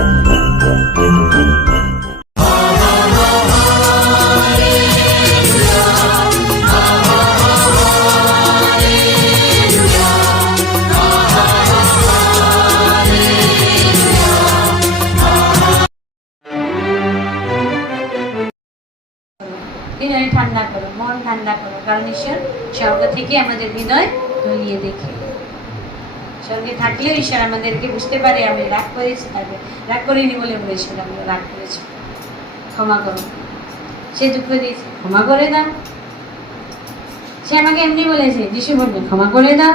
হৃদয় ঠান্ডা করো, মন ঠান্ডা করো, কারণ ঈশ্বর স্বর্গ থেকে আমাদের হৃদয় তলিয়ে দেখে। স্বর্গে থাকলেও ঈশ্বর আমাদেরকে বুঝতে পারে আমি রাগ করেছি, তাকে রাগ করিনি বলে বলেছিল আমি রাগ করেছি, ক্ষমা করো। সে দুঃখ দিয়েছে, ক্ষমা করে দাও। সে আমাকে এমনি বলেছে, যিশু বলবে ক্ষমা করে দাও।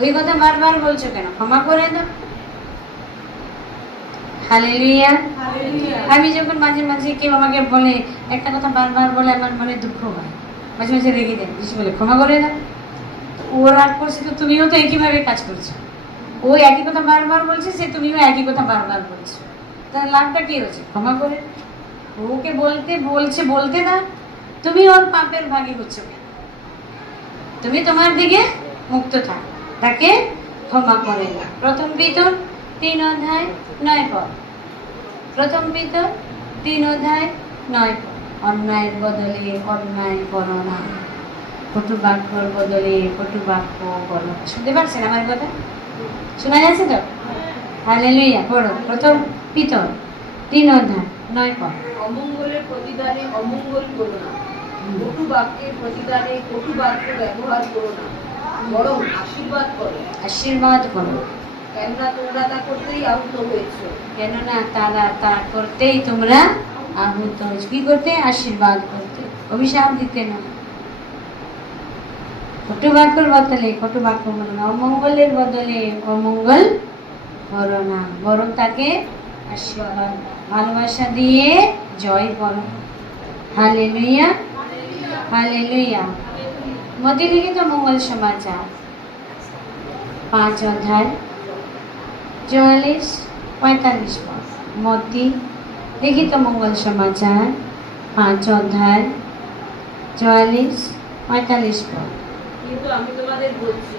ওই কথা বারবার বলছো কেন? ক্ষমা করে দাও। হালেলুয়া। আমি যখন মাঝে মাঝে কেউ আমাকে বলে একটা কথা বারবার বলে, আমার মনে দুঃখ হয়, মাঝে মাঝে রেগে যায়। যিশু বলে ক্ষমা করে দাও। ও রাগ করছে, তো তুমিও তো একইভাবে কাজ করছো। ও একই কথা বারবার বলছে, সে তুমিও একই কথা বারবার বলছো, তার লাভটা কি হচ্ছে? ক্ষমা করে ওকে বলতে বলছে, বলতে দাও। তুমি ওর পাপের ভাগী হচ্ছ কেন? তুমি তোমার দিকে মুক্ত থাক, তাকে ক্ষমা করে না। প্রথম পিতর 3 অধ্যায় 9 পদ। প্রথম পিতর 3 অধ্যায় 9 পদ। অন্যায়ের বদলে অন্যায় করো না, কটু বাক্যর বদলে কটু বাক্য বলো। শুনতে পাচ্ছেন আমার কথা? শোনা যাচ্ছে তো? হালেলুয়া। পড়ো প্রথম পিতর 3 অধ্যায় 9 পদ। অমঙ্গলের প্রতিদানে অমঙ্গল করো না, কটু বাক্যের প্রতিদানে কটু বাক্য ব্যবহার করো না, বরং আশীর্বাদ করো। আশীর্বাদ করো, কেননা তোমরা তা করতেই আহত হয়েছো। কেননা তারা তা করতেই তোমরা আহত হয়েছ। কি করতে? আশীর্বাদ করতে, অভিশাপ দিতে না। কটু বাক্যর বদলে কটু বাক্য বলো না, অমঙ্গলের বদলে অমঙ্গল করো না, বরং তাকে আশীর্বাদ ভালোবাসা দিয়ে জয় করো। Hallelujah, hallelujah. মতি লিখিত মঙ্গল সমাচার 5 অধ্যায় 44-45 পদ। মতি লিখিত মঙ্গল সমাচার 5 অধ্যায় 44-45 পদ। কিন্তু আমি তোমাদের বলছি,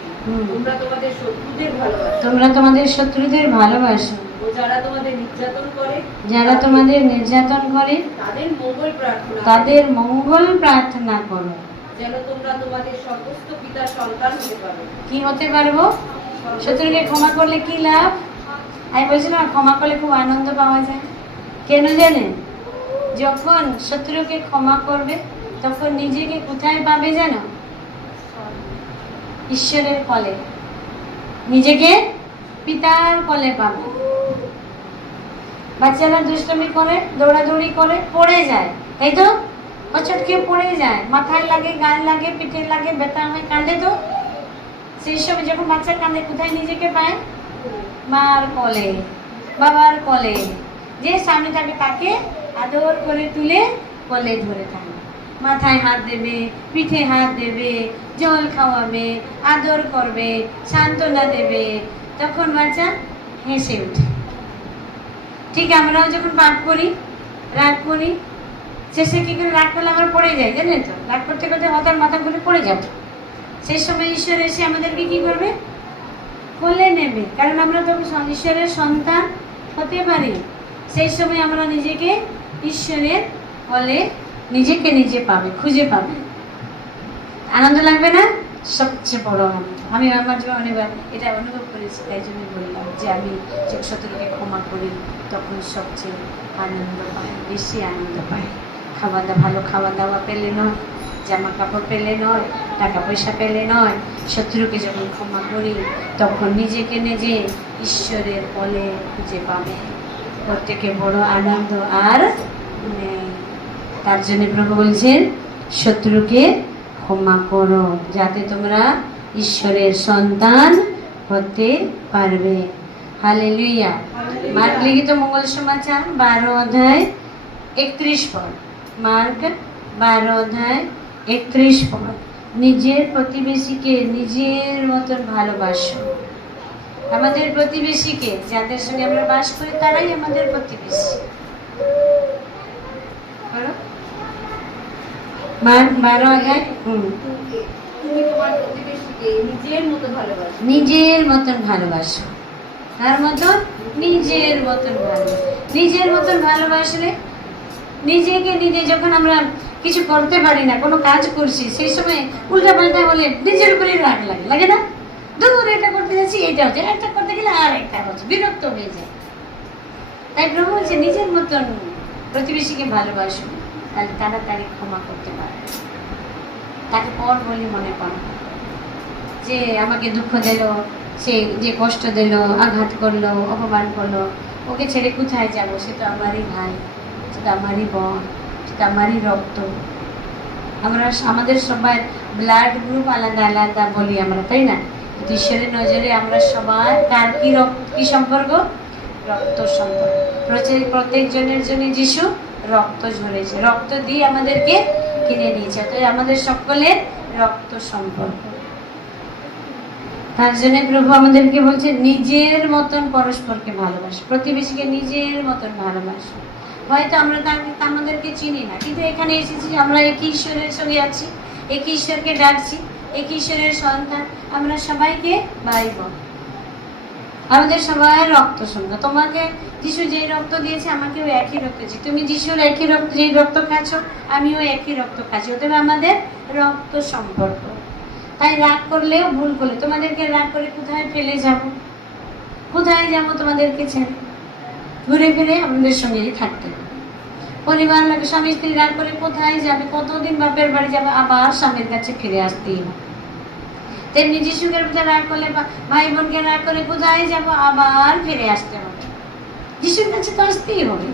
তোমরা তোমাদের শত্রুদের ভালোবাসো, তোমরা তোমাদের শত্রুদের ভালোবাসো, ও যারা তোমাদের নির্যাতন করে, যারা তোমাদের নির্যাতন করে তাদের মঙ্গল প্রার্থনা করো, তাদের মঙ্গল প্রার্থনা করো, যেন তোমরা তোমাদের সমস্ত পিতার সন্তান হতে পারো। কি হতে পারবো? শত্রুকে ক্ষমা করলে কি লাভ? আমি বলছিলাম ক্ষমা করলে খুব আনন্দ পাওয়া যায়। কেন জানেন? যখন শত্রুকে ক্ষমা করবে তখন নিজেকে কোথায় পাবে জানো? ঈশ্বরের কোলে, নিজেকে পিতার কোলে পাবে। বাচ্চারা দুষ্টমি করে, দৌড়াদৌড়ি করে, পড়ে যায়, তাই তো? হচটকে পড়ে যায়, মাথায় লাগে, গায়ে লাগে, পিঠে লাগে, ব্যথা হয়, কাঁদে। তো সেই সময় যখন বাচ্চা কাঁদে কোথায় নিজেকে পায়? মার কোলে, বাবার কোলে। যে সামনে থাকে তাকে আদর করে তুলে কোলে ধরে থাকে, মাথায় হাত দেবে, পিঠে হাত দেবে, জল খাওয়াবে, আদর করবে, সান্ত্বনা দেবে, তখন বাচ্চা হেসে ওঠে। ঠিক আমরাও যখন পাপ করি, রাগ করি, শেষে কি করে রাগ করলে আমরা পড়ে যাই, জানেন তো? রাগ করতে করতে মাথার মাথা ঘুরে পড়ে যাব। সেই সময় ঈশ্বর এসে আমাদেরকে কি করবে? কোলে নেবে, কারণ আমরা তো ঈশ্বরের সন্তান হতে পারি। সেই সময় আমরা নিজেকে ঈশ্বরের কোলে নিজেকে নিজে পাবে, খুঁজে পাবে। আনন্দ লাগবে না? সবচেয়ে বড় আনন্দ। আমি আমার জীবনে অনেকবার এটা অনুভব করেছি, তাই জন্য বললাম যে আমি যে শত্রুকে ক্ষমা করি তখন সবচেয়ে আনন্দ পাই, বেশি আনন্দ পাই। ভালো খাওয়া দাওয়া পেলে নয়, জামা কাপড় পেলে নয়, টাকা পয়সা পেলে নয়, শত্রুকে যখন ক্ষমা করি তখন নিজেকে নিজে ঈশ্বরের কোলে খুঁজে পাবে। ওর থেকে বড় আনন্দ আর নেই। তার জন্য প্রভু বলছেন শত্রুকে ক্ষমা করো, যাতে তোমরা ঈশ্বরের সন্তান হতে পারবে। হালেলুয়া। মার্ক লিখিত মঙ্গল সমাচার 12 অধ্যায় 31 পদ। মার্ক 12 অধ্যায় 31 পদ। নিজের প্রতিবেশীকে নিজের মতন ভালোবাসো। আমাদের প্রতিবেশীকে, যাদের সঙ্গে আমরা বাস করি, তারাই আমাদের প্রতিবেশী। মার্ক 12 অধ্যায় তুমি তোমার প্রতিবেশীকে নিজের মতো ভালোবাসো, নিজের মতন ভালোবাসো। তার মতন নিজের মতন ভালো, নিজের মতন ভালোবাসলে নিজেকে নিজে যখন আমরা কিছু করতে পারি না, কোনো কাজ করছি, সেই সময় উল্টা পাল্টা বলে নিজের উপরেই রাগ লাগে, লাগে না? দূর এটা করতে যাচ্ছি, এটা হচ্ছে, একটা করতে গেলে আর একটা হচ্ছে, বিরক্ত হয়ে যায়। তাই প্রভু বলছে নিজের মতন প্রতিবেশীকে ভালোবাসুন, তাহলে তাড়াতাড়ি ক্ষমা করতে পারে, তাকে পর বলে মনে করো। যে আমাকে দুঃখ দিল, সে যে কষ্ট দিল, আঘাত করলো, অপমান করলো, ওকে ছেড়ে কোথায় যাব? সে তো আমারই ভাই, সে তো আমারই বোন, সে তো আমারই রক্ত। আমাদের সবাই ব্লাড গ্রুপ আলাদা আলাদা বলি আমরা, তাই না? কিন্তু ঈশ্বরের নজরে আমরা সবাই তার কি সম্পর্ক? রক্ত সম্পর্ক। প্রত্যেকজনের জন্য যিশু রক্ত ঝরেছে, রক্ত দিয়ে আমাদেরকে কিনে নিয়েছে, তো আমাদের সকলের রক্ত সম্পর্ক। তার জন্য প্রভু আমাদেরকে বলছে নিজের মতন পরস্পরকে ভালোবাসো, প্রতিবেশীকে নিজের মতন ভালোবাসো। হয়তো আমরা আমাদেরকে চিনি না, কিন্তু এখানে এসেছি, আমরা একই ঈশ্বরের সঙ্গে আছি, একই ঈশ্বরকে ডাকছি, একই ঈশ্বরের সন্তান, আমরা সবাইকে ভাই বোন, আমাদের সবাই রক্ত সম্পর্ক। তোমাকে যিশু যেই রক্ত দিয়েছে, আমাকেও একই রক্ত দিয়েছে, তুমি যিশুর একই রক্ত, যেই রক্ত খাচ্ছ আমিও একই রক্ত খাচ্ছি, অতএব আমাদের রক্ত সম্পর্ক। তাই রাগ করলেও, ভুল করলে, তোমাদেরকে রাগ করে কোথায় ফেলে যাব? কোথায় যাব তোমাদেরকে ছেড়ে? ঘুরে ফিরে আমাদের সঙ্গেই থাকতে হবে। পরিবার লাগে, স্বামী স্ত্রী রাগ করে কোথায় যাবে? কতদিন বাপের বাড়ি যাবে, আবার স্বামীর কাছে ফিরে আসতেই হবে। তেমনি যিশুকে রাগ করলে, ভাই বোনকে রাগ করে কোথায় যাব? আবার ফিরে আসতে হবে, যিশুর কাছে তো আসতেই হবে।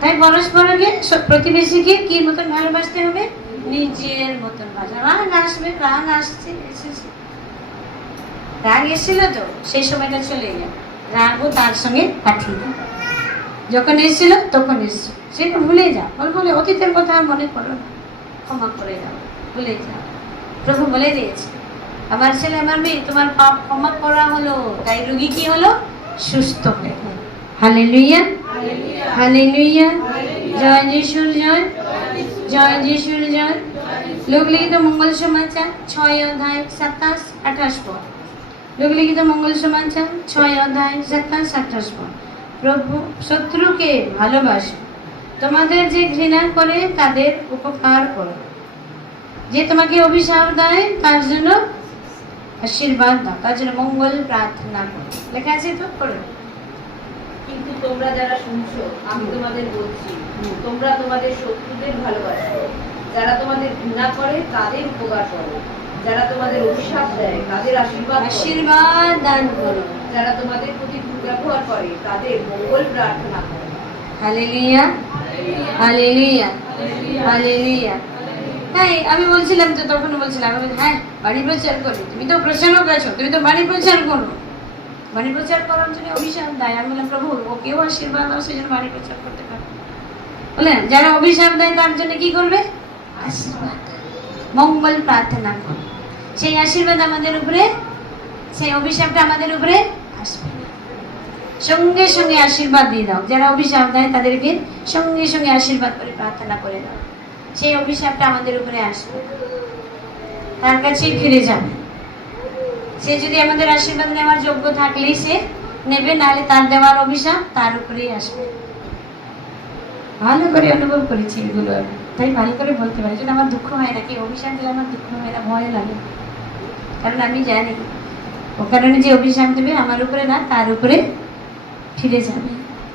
তাই পরস্পরকে, প্রতিবেশীকে কি মতন ভালোবাসতে হবে? নিজের মতন ভাষা। রাগ আসবে, রাগ আসছে, এসেছে, রাগ এসেছিল তো সেই সময়টা চলে গেল, রাগও তার সঙ্গে পাঠিয়ে দাও। যখন এসেছিল তখন এসেছিল, সেটা ভুলে যাও, বলে অতীতের কথা আর মনে করো না, ক্ষমা করে দাও, ভুলে যাও। প্রভু বলে দিয়েছে, আমার ছেলে আমার মেয়ে, তোমার পাপ ক্ষমা করা হলো, তাই রোগী কি হলো? সুস্থ হয়ে গেল। হালেলুয়া, হালেলুয়া, জয় যিশুর জয়, জয় যিশুর জয়। লোকলিখিত মঙ্গল সমাচার 6 অধ্যায় 27-28 পদ। লোকলিখিত মঙ্গল সমাচার 6 অধ্যায় 27-28 পদ। প্রভু শত্রুকে ভালোবাসো, তোমাদের যে ঘৃণা করে তাদের উপকার করো, যে তোমাকে অভিশাপ দেয় তার জন্য আশীর্বাদ দাও, তার জন্য মঙ্গল প্রার্থনা করো। লেখা আছে তো, করো। কিন্তু তোমরা যারা শুনছো, আমি তোমাদের বলছি, তোমরা তোমাদের শত্রুদের ভালোবাসো, যারা তোমাদের ঘৃণা করে তাদের উপকার করো, যারা তোমাদের অভিশাপ দেয় তাদের আশীর্বাদ দান করো, যারা তোমাদের প্রতি দুর্ব্যবহার করে তাদের মঙ্গল প্রার্থনা করো। হালেলুয়া, হালেলুয়া, হালেলুয়া। তাই আমি বলছিলাম তো, তখন বলছিলাম, হ্যাঁ বাড়ি প্রচার করি, তুমি তো প্রচারক আছো, তুমি তো বাড়ি প্রচার করো। বাড়ি প্রচার করার জন্য অভিশাপ দেয়, আমি বললাম প্রভু ওকেও আশীর্বাদ দাও, সেই জন্য বাড়ি প্রচার করতে পারবে। বললেন যারা অভিশাপ দেয় তার জন্য কি করবে? আশীর্বাদ, মঙ্গল প্রার্থনা করো, সেই আশীর্বাদ আমাদের উপরে, সেই অভিশাপটা আমাদের উপরে আসবে না। সঙ্গে সঙ্গে আশীর্বাদ দিয়ে দাও, যারা অভিশাপ দেয় তাদেরকে সঙ্গে সঙ্গে আশীর্বাদ করে প্রার্থনা করে দাও, সেই অভিশাপটা আমাদের উপরে আসবে, তার কাছেই ফিরে যাবে। সে যদি আমাদের আশীর্বাদ নেওয়ার যোগ্য থাকলেই সে নেবে, নাহলে তার দেওয়ার অভিশাপ তার উপরেই আসবে। ভালো করে অনুভব করেছি এগুলো, তাই ভালো করে বলতে পারি, যেটা আমার দুঃখ হয় না, কি অভিশাপ দিলে আমার দুঃখ হয় না, ভয় লাগে, কারণ আমি জানি ও কারণে যে অভিশাপ দেবে আমার উপরে না, তার উপরে ফিরে যাবে।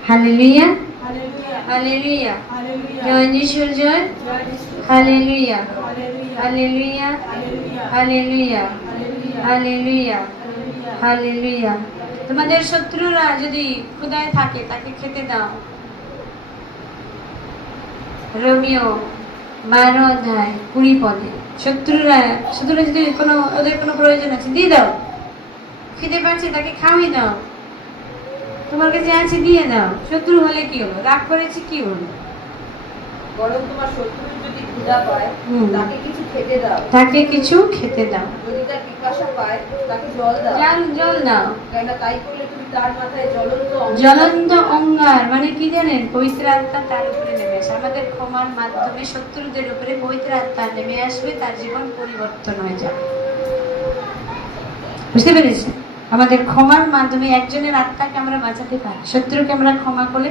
হালেলুয়া, হালেলুয়া, জয় যিশুর জয়, হালেলুয়া, হালেলুয়া, হালেলুয়া, হালেলুয়া, হালেলুয়া। তোমাদের শত্রুরা যদি ক্ষুধায় থাকে তাকে খেতে দাও। রোমিও 12 অধ্যায় 20 পদে। শত্রুরা যদি ওদের কোনো প্রয়োজন আছে দিয়ে দাও, খিদে পাচ্ছে তাকে খাওয়াই দাও, তোমার কাছে আছে দিয়ে দাও। শত্রু হলে কি হলো? রাগ করেছে কি হলো? বরং তোমার শত্রু যদি ক্ষুধা পায় তাকে কিছু খেতে দাও, তাকে কিছু খেতে দাও। যদি তার পিপাসা পায় তাকে জল দাও, জল দাও, কেন তাই করলে তুমি তার মাথায় জ্বলন্ত অঙ্গার, মানে কি জানেন? পবিত্র আত্মা তার উপরে নেমে আসে। আমাদের ক্ষমার মাধ্যমে শত্রুদের উপরে পবিত্র আত্মা নেমে আসবে, তার জীবন পরিবর্তন হয়ে যাবে। বুঝতে পেরেছেন? আমাদের ক্ষমার মাধ্যমে একজনের আত্মাকে আমরা বাঁচাতে পারি। শত্রুকে আমরা ক্ষমা করলে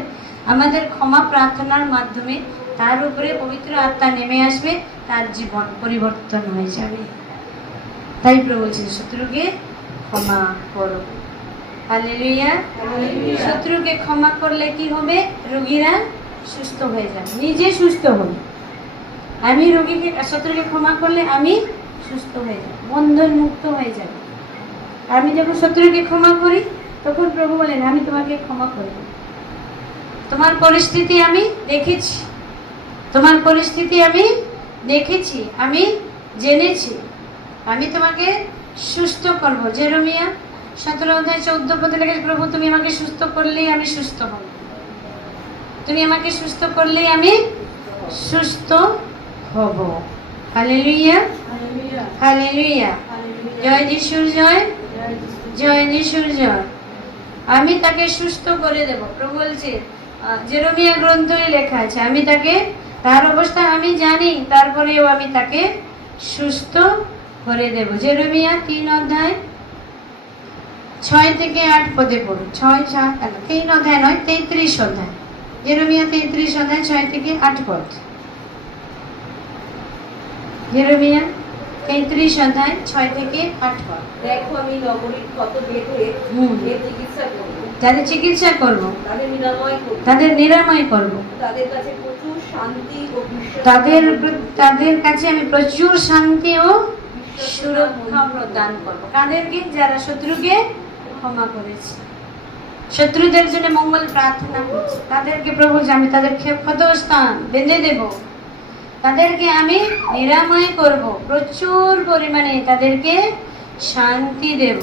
আমাদের ক্ষমা প্রার্থনার মাধ্যমে তার উপরে পবিত্র আত্মা নেমে আসবে, তার জীবন পরিবর্তন হয়ে যাবে। তাই প্রভু বলছেন শত্রুকে ক্ষমা করো। হালেলুয়া। শত্রুকে ক্ষমা করলে কি হবে? রোগীরা সুস্থ হয়ে যাবে, নিজে সুস্থ হবে। আমি রোগীকে শত্রুকে ক্ষমা করলে আমি সুস্থ হয়ে যাব, বন্ধন মুক্ত হয়ে যাবে। আমি যখন শত্রুকে ক্ষমা করি তখন প্রভু বলেন আমি তোমাকে ক্ষমা করব। তোমার পরিস্থিতি আমি দেখেছি, তোমার পরিস্থিতি আমি দেখেছি, আমি জেনেছি, আমি তোমাকে সুস্থ করবো। জেরেমিয়া 17:14 লেখা, প্রভু তুমি আমাকে সুস্থ করলেই আমি সুস্থ হব, তুমি আমাকে সুস্থ করলেই আমি সুস্থ হব। হালেলুয়া, হালেলুয়া। জয় যিশুর জয়, জয় যিশুর জয়। আমি তাকে সুস্থ করে দেব। প্রভু বলছে, জেরেমিয়া গ্রন্থে লেখা আছে, আমি তাকে, তার অবস্থা আমি জানি, তারপরেও আমি তাকে সুস্থ করে দেব। জেরেমিয়া 3:6-8 পদে পড়ুন। 3 অধ্যায় নয়, 33 অধ্যায়। জেরেমিয়া 33 অধ্যায় 6-8 পদ। জেরেমিয়া 33 অধ্যায় 6-8 পদ। দেখো আমি নগরীর ক্ষত ভেদে এর চিকিৎসা করব, তাদের চিকিৎসা করব, তাদের নিরাময় করব, তাদের নিরাময় করব, তাদের কাছে প্রচুর শান্তি ও বিশ্বাস, তাদের কাছে আমি প্রচুর শান্তি ও সুরক্ষা প্রদান করব। কাদেরকে? যারা শত্রুকে ক্ষমা করেছে, শত্রুদের জন্য মঙ্গল প্রার্থনা করছে, তাদেরকে প্রভু আমি তাদের ক্ষতস্থান বেঁধে দেব, তাদেরকে আমি নিরাময় করব, প্রচুর পরিমাণে তাদেরকে শান্তি দেব।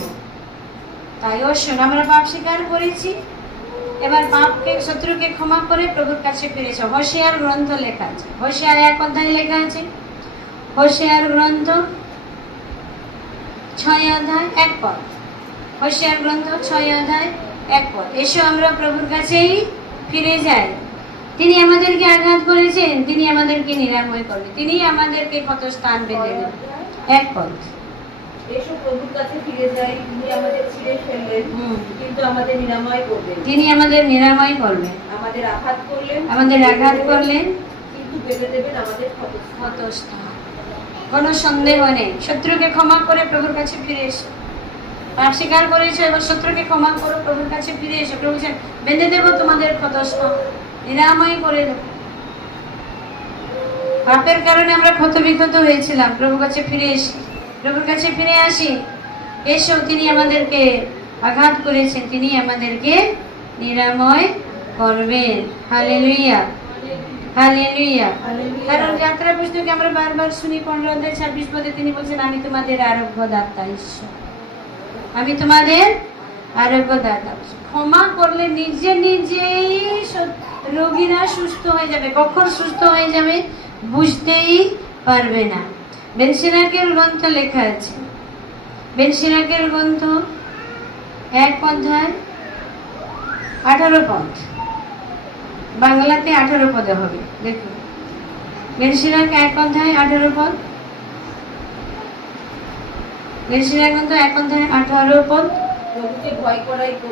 তাই অবশ্যই আমরা পাপ স্বীকার করেছি, এবার পাপকে শত্রুকে ক্ষমা করে প্রভুর কাছে ফিরেছে। হোশিয়ার গ্রন্থ লেখা আছে, হোশিয়ার 1 অধ্যায় লেখা আছে, হোশিয়ার গ্রন্থ 6 অধ্যায় 1 পদ। হোশিয়ার গ্রন্থ 6 অধ্যায় 1 পদ। এসো আমরা প্রভুর কাছেই ফিরে যাই। তিনি আমাদেরকে আঘাত করেছেন, তিনি আমাদেরকে নিরাময় করবেন, তিনি আমাদেরকে ক্ষতস্থান বেঁধে দেবেন। 1 পদ। এসো প্রভুর কাছে ফিরে যাই, তিনি আমাদের ছিঁড়ে ফেললেন কিন্তু আমাদের নিরাময় করবেন, তিনি আমাদের নিরাময় করবেন, আমাদের আঘাত করলেন কিন্তু বেঁধে দেবেন আমাদের ক্ষতস্থান। কোনো সন্দেহ নেই, শত্রুকে ক্ষমা করে প্রভুর কাছে ফিরে এসো। পাপ স্বীকার করেছো, এবার শত্রুকে ক্ষমা করো, প্রভুর কাছে ফিরে এসো। প্রভু বলছেন বেঁধে দেবো তোমাদের ক্ষতস্থান, নিরাময় করে দেবো। পাপের কারণে আমরা ক্ষতবিক্ষত হয়েছিলাম, প্রভুর কাছে ফিরে এসি, প্রভুর কাছে ফিরে আসি। এসো, তিনি আমাদেরকে আঘাত করেছেন, তিনি আমাদেরকে নিরাময় করবেন। Hallelujah, hallelujah. কারণ যাত্রা পুস্তকে আমরা বারবার শুনি 15:26 পদে তিনি বলছেন আমি তোমাদের আরোগ্যদাতা ঈশ্বর, আমি তোমাদের আরোগ্যদাতা। ক্ষমা করলে নিজে নিজেই রোগীরা সুস্থ হয়ে যাবে। কখন সুস্থ হয়ে যাবে বুঝতেই পারবে না। বেনসিরাকের গ্রন্থ লেখা আছে, বেনসিরাকের গ্রন্থ 1 অধ্যায় 18 পদ, বাংলাতে 18 পদে হবে। দেখুন বেনসিরাক 1 অধ্যায় 18 পদ, বেনসিরাক গ্রন্থ 1 অধ্যায় 18 পদ।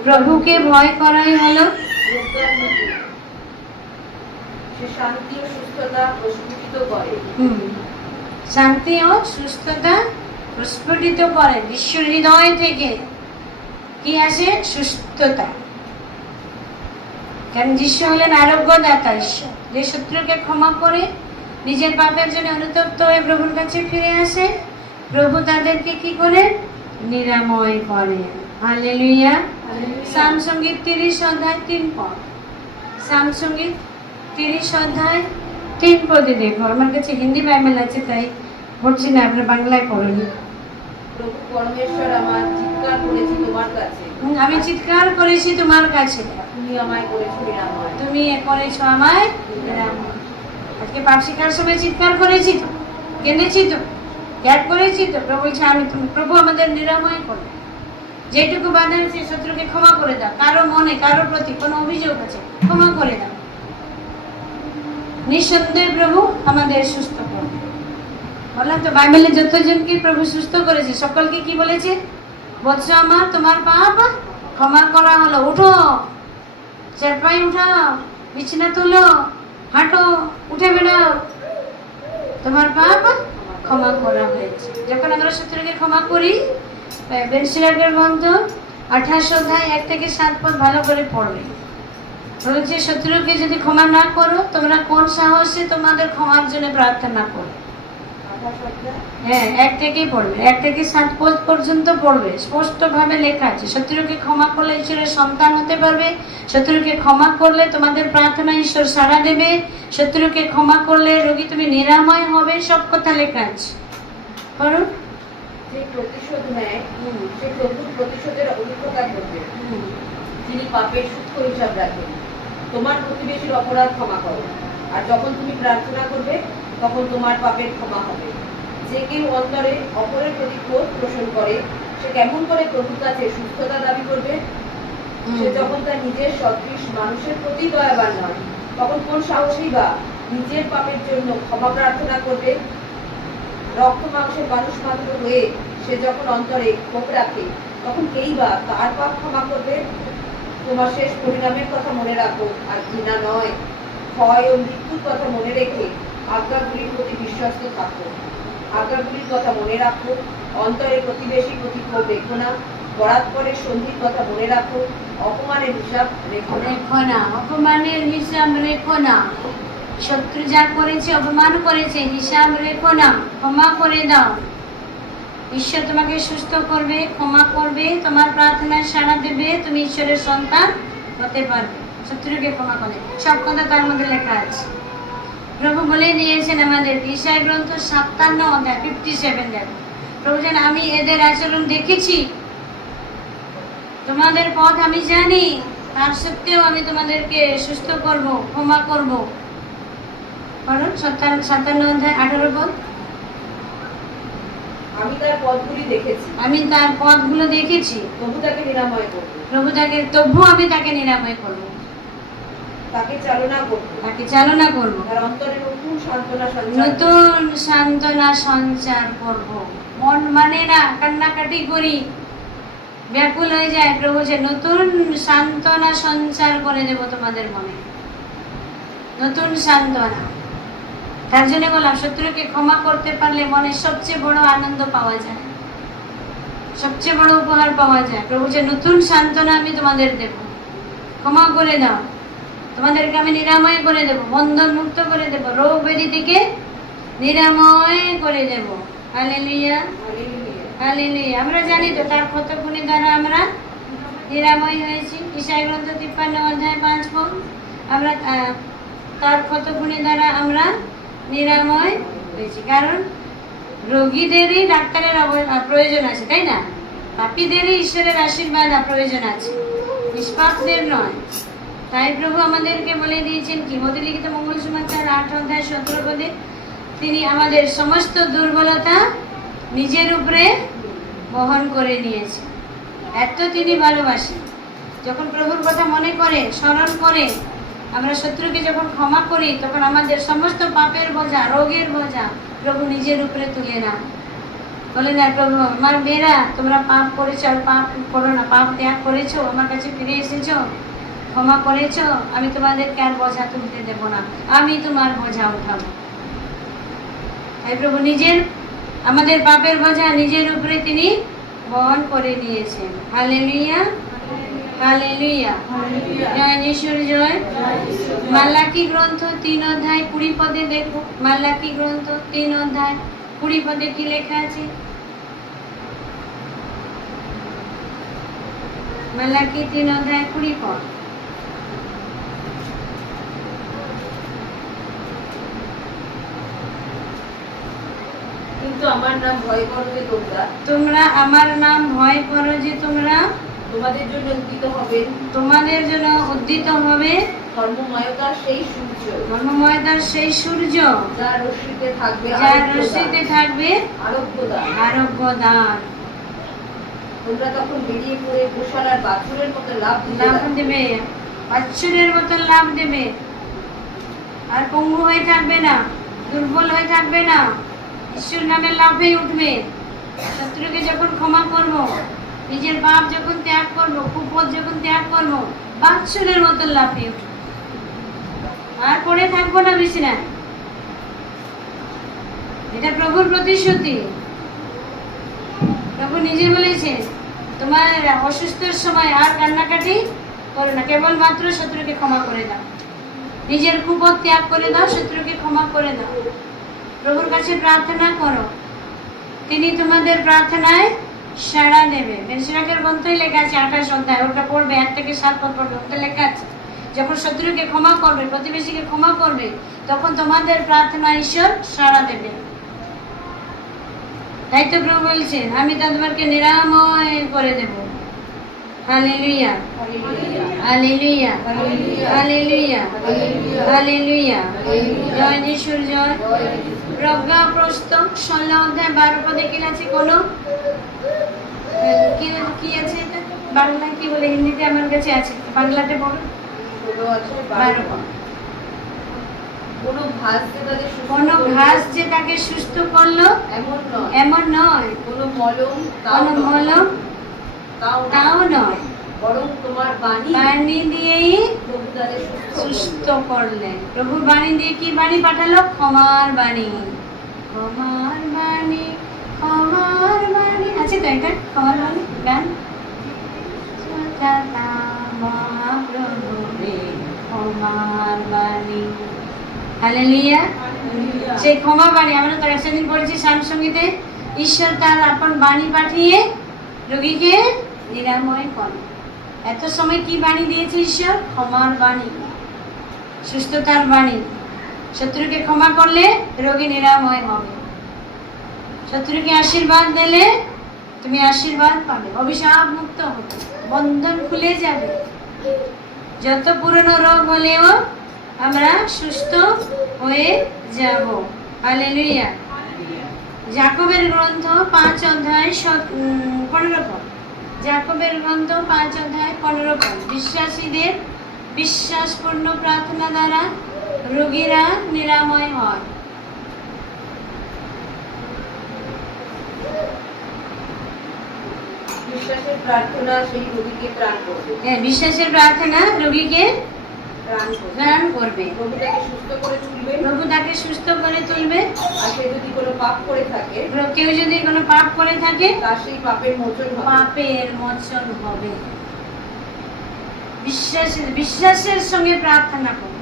প্রভুকে ভয় করাই হলো রোগের মুক্তি, সে শান্তি ও সুস্থতা প্রস্ফুটিত করে। শান্তি ও সুস্থতা প্রস্ফুটিত করে। বিশ্ব হৃদয় থেকে কি আসে? সুস্থতা। কারণ যিশু হলেন আরোগ্যদাতা ঈশ্বর, যে শত্রুকে ক্ষমা করে নিজের পাপের জন্য অনুতপ্ত হয়ে প্রভুর কাছে ফিরে আসে, প্রভু তাদেরকে কি করে? নিরাময় করে। হালেলুয়া। সাম সঙ্গীত 30 অধ্যায় 3 পদ। সাম সঙ্গীত 30 অধ্যায় 3 পদে দেখো। আমার কাছে হিন্দি বাইবেল আছে তাই পড়ছি না, আপনার বাংলায় পড়ুন। প্রভু পরমেশ্বর, আমার চিৎকার করেছি তোমার কাছে, আমি চিৎকার করেছি তোমার কাছে, তুমি আমায় করেছো নিরাময়, তুমি করেছো আমায় নিরাময়। আজকে পাপ স্বীকার সময় চিৎকার করেছি তো, কেঁদেছি তো, ত্যাগ করেছি তো। প্রভু বলছে আমি প্রভু আমাদের নিরাময় করবে। যেটুকু বাধা আছে শত্রুকে ক্ষমা করে দাও। কারো মনে কারো প্রতি কোনো অভিযোগ আছে ক্ষমা করে দাও, নিঃসন্দেহে প্রভু আমাদের সুস্থ করবে। বললাম তো বাইবেলে যতজনকে প্রভু সুস্থ করেছে সকলকে কি বলেছে? বলছো আমার তোমার পাপ ক্ষমা করা হলো, উঠো, চারপাই উঠাও, বিছানা তুলো, হাঁটো, উঠে বেড়াও, তোমার পাপ ক্ষমা করা হয়েছে। যখন আমরা শত্রুকে ক্ষমা করি, বেনসিরাগের গ্রন্থ 28 অধ্যায় 1 থেকে 7 পদ ভালো করে পড়বে। বলছে শত্রুকে যদি ক্ষমা না করো, তোমরা কোন সাহসে তোমাদের ক্ষমার জন্য প্রার্থনা করো? হ্যাঁ, 1 থেকেই পড়বে, 1 থেকে 7 পদ পর্যন্ত পড়বে। স্পষ্ট ভাবে লেখা আছে শত্রুকে ক্ষমা করলে ঈশ্বরের সন্তান হতে পারবে, শত্রুকে ক্ষমা করলে তোমাদের প্রার্থনা ঈশ্বর সাড়া দেবে, শত্রুকে ক্ষমা করলে রোগী তুমি নিরাময় হবে, সব কথা লেখা আছে। পড়ো। যে প্রতিশোধ নেয় সে প্রভুর প্রতিশোধের অভিজ্ঞতা করবে, যিনি পাপের সূক্ষ্ম হিসাব রাখেন। তোমার প্রতিবেশীর অপরাধ ক্ষমা করো, আর যখন তুমি প্রার্থনা করবে তখন তোমার পাপের ক্ষমা হবে। যে কেউ অন্তরে অপরের প্রতি ক্রোধ পোষণ করে, সে কেমন করে প্রভুর কাছে সুস্থতা দাবি করবে? সে যখন তার নিজের সদৃশ মানুষের প্রতি দয়াবান নয়, তখন কোন সাহসী বা নিজের পাপের জন্য ক্ষমা প্রার্থনা করবে? রক্ত মাংসের মানুষ মাত্র হয়ে সে যখন অন্তরে ক্ষোভ রাখে, তখন কেই বা তার পাপ ক্ষমা করবে? তোমার শেষ পরিণামের কথা মনে রাখো, আর ঘৃণা নয়, ভয় ও মৃত্যুর কথা মনে রেখে আজ্ঞাগুলির প্রতি বিশ্বস্ত থাকো। আজ্ঞাগুলির কথা মনে রাখো, অন্তরে প্রতিবেশী প্রতি ক্ষোভ রেখো না, বরাৎপরের সন্ধির কথা মনে রাখো, অপমানের হিসাব রেখো না। অপমানের হিসাব রেখো না। শত্রু যা করেছে, অপমান করেছে, হিসাব রেখো না, ক্ষমা করে দাও। ঈশ্বর তোমাকে সুস্থ করবে, ক্ষমা করবে, তোমার প্রার্থনায় সাড়া দেবে, তুমি ঈশ্বরের সন্তান হতে পারবে। শত্রুকে ক্ষমা করে, সব কথা তার মধ্যে লেখা আছে। প্রভু বলে দিয়েছেন আমাদের ঈশায়া গ্রন্থ 57 অধ্যায় 57 দেখো। প্রভু জান, আমি এদের আচরণ দেখেছি, তোমাদের পথ আমি জানি, তার সত্ত্বেও আমি তোমাদেরকে সুস্থ করব, ক্ষমা করব। কারণ 57 অধ্যায় 18 পদ। আমি তার পথগুলি দেখেছি, আমি তার পথগুলো দেখেছি, প্রভু তাকে নিরাময় করবে, প্রভু তাকে, তবু আমি তাকে নিরাময় করব, তাকে চালনা করবে, তাকে চালনা করব, তার অন্তরে নতুন সান্ত্বনা সঞ্চার করব। মন মানে না, কান্নাকাটি করি, ব্যাকুল হয়ে যায়, প্রভু যে নতুন সান্ত্বনা সঞ্চার করে দেব তোমাদের মনে, নতুন সান্ত্বনা। তার জন্য বললাম, শত্রুকে ক্ষমা করতে পারলে মনে সবচেয়ে বড় আনন্দ পাওয়া যায়, সবচেয়ে বড় উপহার পাওয়া যায়। প্রভু যে নতুন সান্ত্বনা আমি তোমাদের দেব, ক্ষমা করে দাও, তোমাদেরকে আমি নিরাময় করে দেব, বন্ধন মুক্ত করে দেব, রোগ ব্যাধি থেকে নিরাময় করে দেব। Hallelujah, hallelujah. আমরা জানি তো তার কতগুণী দ্বারা আমরা নিরাময় হয়েছি। ঈশায়া গ্রন্থ 53 অধ্যায় 5 পদ। আমরা তার কতগুণী দ্বারা আমরা নিরাময় হয়েছি। কারণ রোগীদেরই ডাক্তারের প্রয়োজন আছে, তাই না? পাপীদেরই ঈশ্বরের আশীর্বাদ প্রয়োজন আছে, নিষ্পাপদের নয়। তাই প্রভু আমাদেরকে বলে দিয়েছেন কি, মথিলিখিত মঙ্গল সুসমাচার 8 অধ্যায় 17 পদে, তিনি আমাদের সমস্ত দুর্বলতা নিজের উপরে বহন করে নিয়েছেন। এত তিনি ভালোবাসেন। যখন প্রভুর কথা মনে করে, স্মরণ করে, আমরা শত্রুকে যখন ক্ষমা করি, তখন আমাদের সমস্ত পাপের বোঝা, রোগের বোঝা প্রভু নিজের উপরে তুলে না। বলে না, প্রভু আমার মেয়েরা, তোমরা পাপ করেছো, আর পাপ করো না, পাপ ত্যাগ করেছো, আমার কাছে ফিরে এসেছো, ক্ষমা করেছো, আমি তোমাদেরকে আর বোঝা তুলতে দেব না, আমি তোমার বোঝা উঠাবো। তাই প্রভু নিজের, আমাদের পাপের বোঝা নিজের উপরে তিনি বহন করে নিয়েছেন। হালেলুয়া, হালেলুয়া, জয় যিশুর জয়। মালাকি গ্রন্থ 3 অধ্যায় 20 পদে দেখো। মালাকি গ্রন্থ 3 অধ্যায় 20 পদে কি লেখা আছে? মালাকি 3 অধ্যায় 20 পদ। কিন্তু আমার নাম ভয় করো যে তোমরা আমার নাম ভয় করো যে তোমরা, তোমাদের জন্য উদ্দিত হবে, তোমাদের জন্য উদ্দিত হবে ধর্মময়তার সেই সূর্য, ধর্মময়তার সেই সূর্য, যার রশ্মিতে থাকবে, যার রশ্মিতে থাকবে আরোগ্য দান। দান। তোমরা তখন বেরিয়ে পড়ে গোশাল আর বাছুরের মতো লাভ দেবে, বাছুরের মতো লাভ দেবে, আর পঙ্গু হয়ে থাকবে না, দুর্বল হয়ে থাকবে না, ঈশ্বর নামে লাভে উঠবে। শত্রুকে যখন ক্ষমা করব, নিজের পাপ যখন ত্যাগ করবো, কুপথ যখন ত্যাগ করবো, বাৎসুরের মতো লাফিয়ে উঠবো, আর পড়ে থাকবো না বিছানায়। এটা প্রভুর প্রতিশ্রুতি। প্রভু নিজে বলেছেন, তোমার অসুস্থর সময় আর কান্নাকাটি করো না, কেবলমাত্র শত্রুকে ক্ষমা করে দাও, নিজের কুপথ ত্যাগ করে দাও, শত্রুকে ক্ষমা করে দাও, প্রভুর কাছে প্রার্থনা করো, তিনি তোমাদের প্রার্থনায় সাড়া দেবে। বেনসিরাকের গ্রন্থই লেখা আছে 28 অধ্যায়, ওটা পড়বে, 1 থেকে 7 পদ পড়বে, ওটা লেখা আছে যখন শত্রুকে ক্ষমা করবে, প্রতিবেশীকে ক্ষমা করবে, তখন তোমাদের প্রার্থনা ঈশ্বর সাড়া দেবে। তাই তো প্রভু বলছেন, আমি তোমাদেরকে নিরাময় করে দেব। হালেলুয়া, হালেলুয়া, হালেলুয়া, হালেলুয়া, জয় যিশুর জয়। প্রজ্ঞা পুস্তক 16 অধ্যায় 12 পদে কি আছে? কোন কি আছে এটা? বাংলায় কি বলে? হিন্দিতে আমার কাছে আছে, বাংলাতে বলো। 12 পদ। কোন ঘাস যে তাকে সুস্থ করলো এমন নয়, কোন মলম তাও নয়, বরং তোমার বাণী দিয়েই প্রভু তাদের সুস্থ করলেন। প্রভু বাণী দিয়ে কি বাণী পাঠালো? ক্ষমার বাণী, ক্ষমার বাণী, ক্ষমার বাণী। আছে তো এটা ক্ষমার বাণী গান? মহাপ্রভু ক্ষমার বাণী, হালেলুয়া। সেই ক্ষমা বাণী আমরা তো সেদিন পড়েছি শান সঙ্গীতে, ঈশ্বর তার আপন বাণী পাঠিয়ে রোগীকে নিরাময় করে। এত সময় কি বাণী দিয়েছে ঈশ্বর? ক্ষমার বাণী, সুস্থতার বাণী। শত্রুকে ক্ষমা করলে রোগী নিরাময় হবে, শত্রুকে আশীর্বাদ দিলে তুমি আশীর্বাদ পাবে, অভিশাপ মুক্ত হবে, বন্ধন খুলে যাবে। যত পুরনো রোগ হলেও আমরা সুস্থ হয়ে যাব। হালেলুয়া। যাকবের গ্রন্থ 5 অধ্যায় 15 পদ, যাকবের গ্রন্থ 5 অধ্যায় 15 পদ। বিশ্বাসীদের বিশ্বাসপূর্ণ প্রার্থনা দ্বারা রোগীরা নিরাময় হয়। বিশ্বাসের প্রার্থনা সেই রোগীকে ত্রাণ করবে। হ্যাঁ, বিশ্বাসের প্রার্থনা রোগীকে ত্রাণ করবে। প্রভু তাকে সুস্থ করে তুলবে, প্রভু তাকে সুস্থ করে তুলবে। আর সে যদি কোনো পাপ করে থাকে, কেউ যদি কোনো পাপ করে থাকে, তার সেই পাপের মোচন হবে। পাপের মোচন হবে। বিশ্বাসের সঙ্গে প্রার্থনা করো,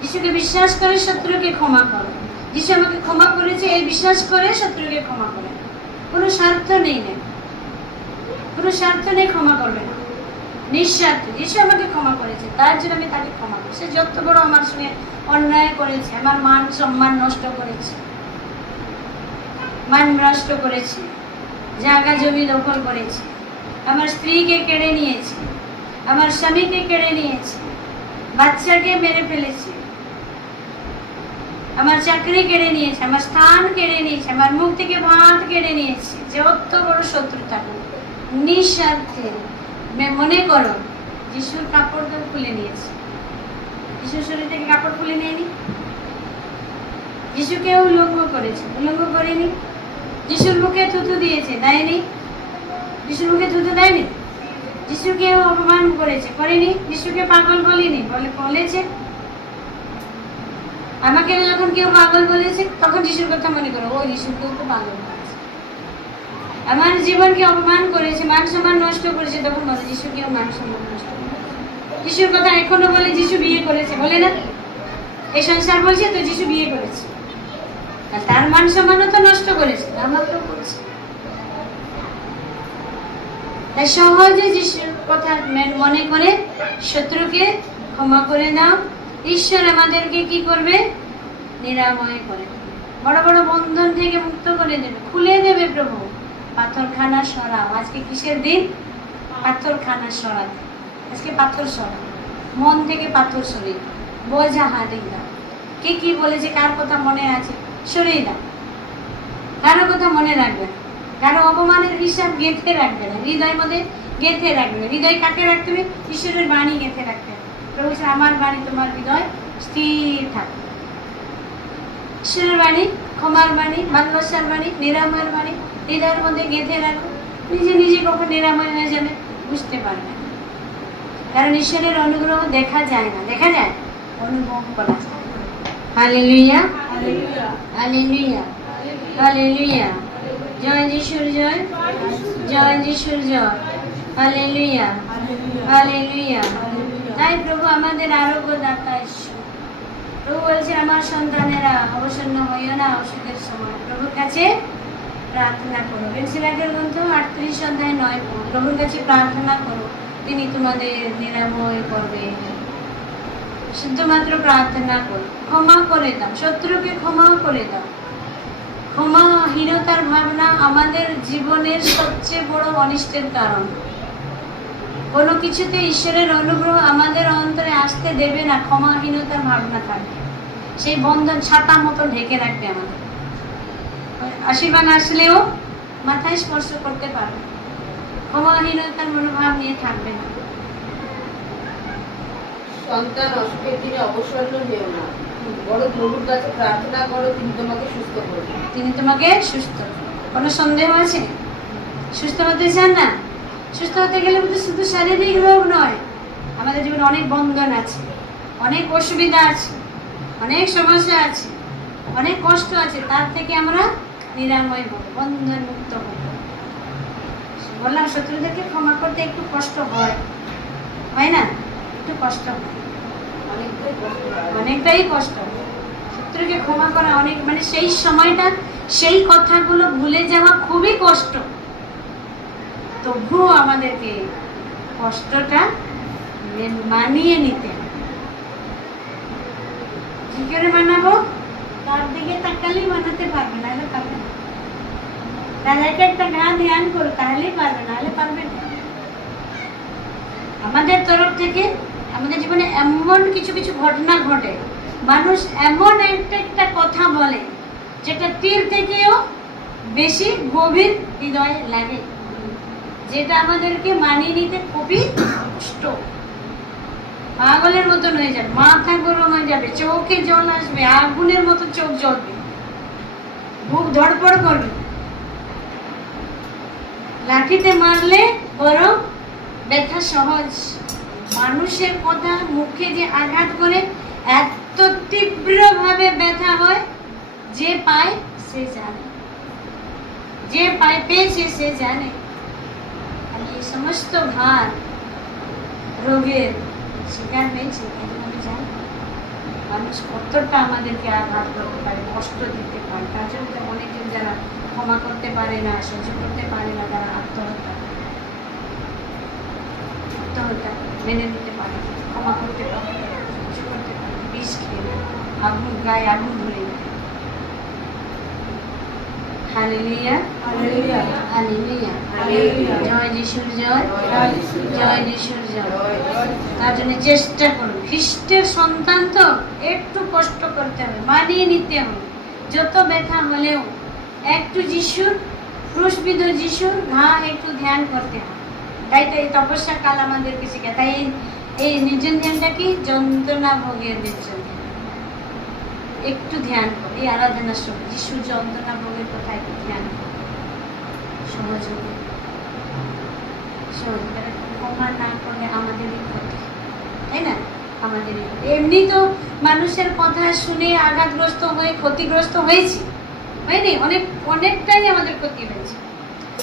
যিশুকে বিশ্বাস করে শত্রুকে ক্ষমা করো। যিশু আমাকে ক্ষমা করেছে এই বিশ্বাস করে শত্রুকে ক্ষমা করে, কোনো স্বার্থ নেই, কোনো স্বার্থ নেই, ক্ষমা করবে না, নিঃস্বার্থ। যিশু আমাকে ক্ষমা করেছে, তার জন্য আমি তাকে ক্ষমা করি। সে যত বড় আমার সঙ্গে অন্যায় করেছে, আমার মান সম্মান নষ্ট করেছে, মান নষ্ট করেছে, জায়গা জমি দখল করেছে, আমার স্ত্রীকে কেড়ে নিয়েছে, আমার স্বামীকে কেড়ে নিয়েছে, বাচ্চাকে মেরে ফেলেছে, আমার চাকরি কেড়ে নিয়েছে, আমার স্থান কেড়ে নিয়েছে, আমার মুখ থেকে ভাত কেড়ে নিয়েছে। যত বড় শত্রু থাকুক, নিঃস্বার্থে মনে করো যিশুর কাপড় তো খুলে নিয়েছে। যিশুর শরীর থেকে কাপড় খুলে নেয়নি, যিশুকে উলঙ্গ করেছে, উলঙ্গ করেনি। যিশুর মুখে থুতু দিয়েছে, দেয়নি। যিশুর মুখে থুতু দেয়নি। যিশুকে অপমান করেছে, করেনি। যিশুকে পাগল বলিনি, বলেছে। আমাকে যখন কেউ পাগল বলেছে, তখন যিশুর কথা মনে করো, ও যিশুকেও তো পাগল বলেছে। আমার জীবনকে অপমান করেছে, মান সম্মান নষ্ট করেছে, তখন বলে যিশুকেও মান সম্মান নষ্ট করেছে। যিশুর কথা এখনো বলে, যিশু বিয়ে করেছে, বলে না? এই সংসার বলছে তো যিশু বিয়ে করেছে, আর তার মান সম্মানও তো নষ্ট করেছে, আমাকেও করছে। তাই সহজে যিশুর কথা মনে করে শত্রুকে ক্ষমা করে দাও। ঈশ্বর আমাদেরকে কি করবে? নিরাময় করে দেবে, বড় বড় বন্ধন থেকে মুক্ত করে দেবে, খুলে দেবে। প্রভু পাথরখানা সরাও। আজকে কিসের দিন? পাথরখানা সরাতে। আজকে পাথর সরাও, মন থেকে পাথর সরিয়ে দাও, বোঝা হারিয়ে দাও। কে কি বলেছে, কার কথা মনে আছে, সরিয়ে দাও। কারো কথা মনে রাখবে না, কারো অপমানের হিসাব গেঁথে রাখবে না, হৃদয়ের মধ্যে গেঁথে রাখবে। হৃদয় কাকে রাখতে হবে? ঈশ্বরের বাণী গেঁথে রাখতে হবে। প্রভু আমার বাণী তোমার হৃদয় স্থির থাকবে। ঈশ্বরের বাণী, ক্ষমার বাণী, ভালোবাসার বাণী, নিরাময়ের বাণী হৃদয়ের মধ্যে গেঁথে রাখো। নিজে নিজে কখন নিরাময় হয়ে যাবে বুঝতে পারবে না। কারণ ঈশ্বরের অনুগ্রহ দেখা যায় না, দেখা যায়, অনুভব করা যায়। হালেলুয়া, হালেলুয়া, হালেলুয়া। জয় যিশুর জয়, জয় যিশুর জয়। হালেলুয়া, হালেলুয়া। তাই প্রভু আমাদের আরোগ্য দাতা ঈশ্বর। প্রভু বলছে আমার সন্তানেরা অবসন্ন হইও না ওষুধের সময়, প্রভুর কাছে প্রার্থনা করো। বেনসিলাকের গ্রন্থ 38 অধ্যায় 9 পদ। প্রভুর কাছে প্রার্থনা করো, তিনি তোমাদের নিরাময় করবে। শুধুমাত্র প্রার্থনা করো, ক্ষমা করে দাও, শত্রুকে ক্ষমা করে দাও। ক্ষমাহীনতার ভাবনা আমাদের জীবনের সবচেয়ে বড় অনিষ্টের কারণ। কোনো কিছুতে ঈশ্বরের অনুগ্রহ আমাদের অন্তরে আসতে দেবে না ক্ষমাহীনতার ভাবনা থাকবে। সেই বন্ধন ছাতা মতো ঢেকে রাখবে আমাদের। আশীর্বাদ আসলেও মাথায় স্পর্শ করতে পারবে, ক্ষমাহীনতার মনোভাব নিয়ে থাকবে না। সন্তান অসুখের দিনে অবসন্ন হয়েও না, বড় প্রভুর কাছে প্রার্থনা করো, তিনি তোমাকে সুস্থ করবেন। তিনি তোমাকে সুস্থ করবেন। কোনো সন্দেহ আছে? সুস্থ হতে চান না? সুস্থ হতে গেলে কিন্তু শুধু শারীরিক রোগ নয়, আমাদের জীবনে অনেক বন্ধন আছে, অনেক অসুবিধা আছে, অনেক সমস্যা আছে, অনেক কষ্ট আছে। তার থেকে আমরা নিরাময় হব, বন্ধন মুক্ত হব। বললাম শত্রুদেরকে ক্ষমা করতে একটু কষ্ট হয়, হয় না? একটু কষ্ট হয়, অনেকটাই কষ্ট হয়। অনেকটাই কষ্ট হয়। শত্রুকে ক্ষমা করা অনেক, মানে সেই সময়টা সেই কথাগুলো ভুলে যাওয়া খুবই কষ্ট। তবুও আমাদেরকে কষ্টটা মানিয়ে নিতে হবে। কি করে মানাবো? তার দিকে তাকালেই মানাতে পারবে, নাহলে পারবে না। তাহলে একটা গা ধ্যান করো, তাহলেই পারবে, নাহলে পারবে না। আমাদের তরফ থেকে আমাদের জীবনে এমন কিছু কিছু ঘটনা ঘটে, মানুষ এমন একটা কথা বলে যেটা তীর থেকেও বেশি গভীর হৃদয়ে লাগে, যেটা আমাদেরকে মানিয়ে নিতে খুবই কষ্ট। পাগলের মতন হয়ে যাবে, মাথা গরম হয়ে যাবে, চোখে জল আসবে, আগুনের মতো চোখ জ্বলবে, বুক ধড়পড় করবে। লাঠিতে মারলে বরং ব্যথা সহজ। মানুষের কথা মুখে যে আঘাত করে এত তীব্রভাবে ব্যথা হয়, যে পায় সে জানে, যে পায় পেয়েছে সে জানে। আর এই সমস্ত ভার রোগের শিকার হয়েছে, আমি জানি মানুষ কতটা আমাদেরকে আঘাত করতে পারে, কষ্ট দিতে পারে। তার জন্য অনেকে যারা ক্ষমা করতে পারে না, সহ্য করতে পারে না, তারা আত্মহত্যা মেনে নিতে পারে, ক্ষমা করতে পারে, সহ্য করতে পারে, বিষ খেয়ে আগুন গায়ে আগুন ধরে যায়। হালেলুয়া, হালেলুয়া, হালেলুয়া, হালেলুয়া। জয় যিশুর জয়, জয় যিশুর জয়। তার জন্য চেষ্টা করুন। খ্রিস্টের সন্তান তো একটু কষ্ট করতে হবে, মানিয়ে নিতে হবে। যত ব্যথা হলেও একটু যিশুর ক্রুশবিদ্ধ যিশুর ঘা একটু ধ্যান করতে হবে। তাই তো এই তপস্যা কাল আমাদেরকে শেখায়। তাই এই নির্জন ধ্যানটা কি? যন্ত্রণা ভোগের নির্জন ধ্যান। একটু ধ্যান করো এই আরাধনার সময়, যিশুর যন্ত্রণা ভোগের কথা একটু ধ্যান করো। সহজ হবে, সহজ হবে। ক্ষমা না করলে আমাদেরই ক্ষতি, তাই না? আমাদেরই ক্ষতি। এমনি তো মানুষের কথা শুনে আঘাতগ্রস্ত হয়ে ক্ষতিগ্রস্ত হয়েছি, হয়নি? অনেকটাই আমাদের ক্ষতি হয়েছে।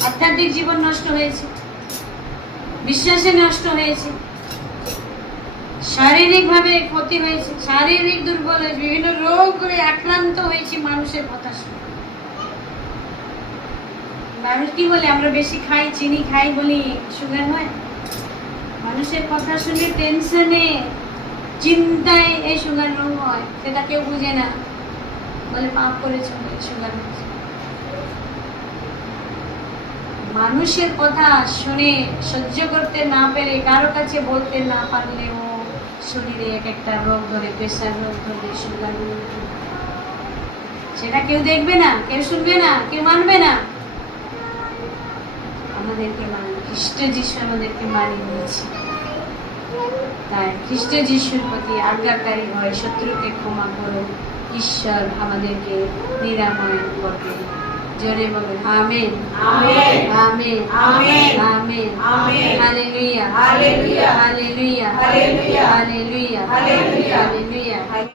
আধ্যাত্মিক জীবন নষ্ট হয়েছে, বিশ্বাসে নষ্ট হয়েছে, শারীরিকভাবে ক্ষতি হয়েছে, শারীরিক দুর্বল হয়েছে, বিভিন্ন রোগ করে আক্রান্ত হয়েছে মানুষের কথা শুনে। মানুষ কি বলে? আমরা বেশি খাই, চিনি খাই বলি সুগার হয়। মানুষের কথা শুনে টেনশনে চিন্তায় এই সুগার রোগ হয়, সেটা কেউ বুঝে না, বলে পাপ করেছে সুগার হয়েছে। মানুষের কথা শুনে সহ্য করতে না পেরে, কারো কাছে বলতে না পারলেও শরীরে এক একটা রোগ ধরে, প্রেশার রোগ ধরে, সুগার রোগ ধরে। সেটা কেউ দেখবে না, কেউ শুনবে না, কেউ মানবে না। আমাদেরকে মানবে, খ্রিস্ট যিশু আমাদেরকে মানিয়ে নিয়েছে। তাই খ্রিস্ট যিশুর প্রতি আজ্ঞাকারী হয়, শত্রুকে ক্ষমা করো, ঈশ্বর আমাদেরকে নিরাময় করবে। জোরে বলুন amen amen amen amen amen amen hallelujah হালেলুয়া হালেলুয়া হালেলুয়া হালেলুয়া হালেলুয়া হালেলুয়া